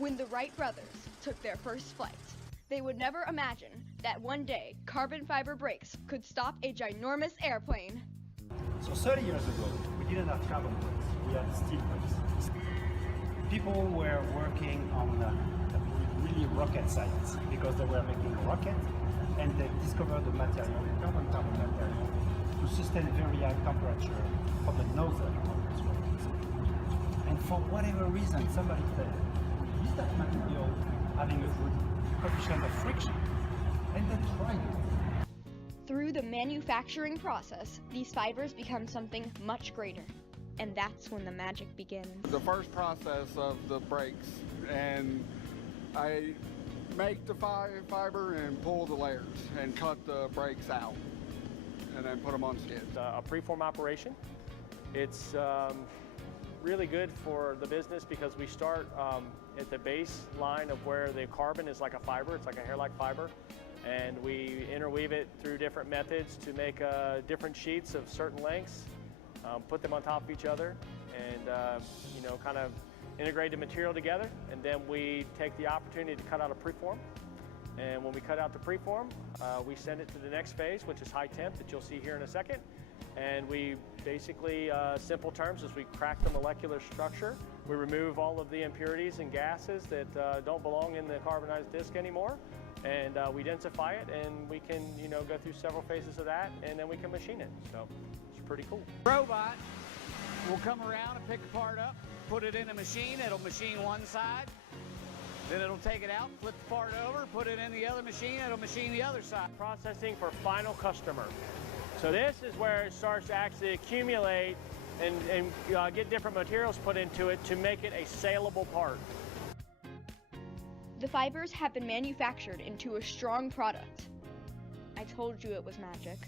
When the Wright brothers took their first flight, they would never imagine that one day carbon fiber brakes could stop a ginormous airplane. So 30 years ago, we didn't have carbon brakes, we had steel brakes. People were working on really rocket science because they were making a rocket and they discovered the material, carbon material, to sustain very high temperature from the nozzle of this rocket. And for whatever reason, somebody said, is that material having a good coefficient of friction? And they tried it. Through the manufacturing process, these fibers become something much greater. And that's when the magic begins. The first process of the brakes, and I make the fiber and pull the layers and cut the brakes out and then put them on skids. A preform operation. It's really good for the business because we start at the baseline of where the carbon is like a fiber, it's like a hair-like fiber, and we interweave it through different methods to make different sheets of certain lengths, put them on top of each other, and kind of integrate the material together. And then we take the opportunity to cut out a preform. And when we cut out the preform, we send it to the next phase, which is high temp, that you'll see here in a second. And we basically, simple terms, is we crack the molecular structure. We remove all of the impurities and gases that don't belong in the carbonized disc anymore. And we densify it, and we can, go through several phases of that, and then we can machine it. So it's pretty cool. Robot will come around and pick the part up, put it in a machine. It'll machine one side, then it'll take it out, flip the part over, put it in the other machine, it'll machine the other side. Processing for final customer. So this is where it starts to actually accumulate and get different materials put into it to make it a saleable part. The fibers have been manufactured into a strong product. I told you it was magic.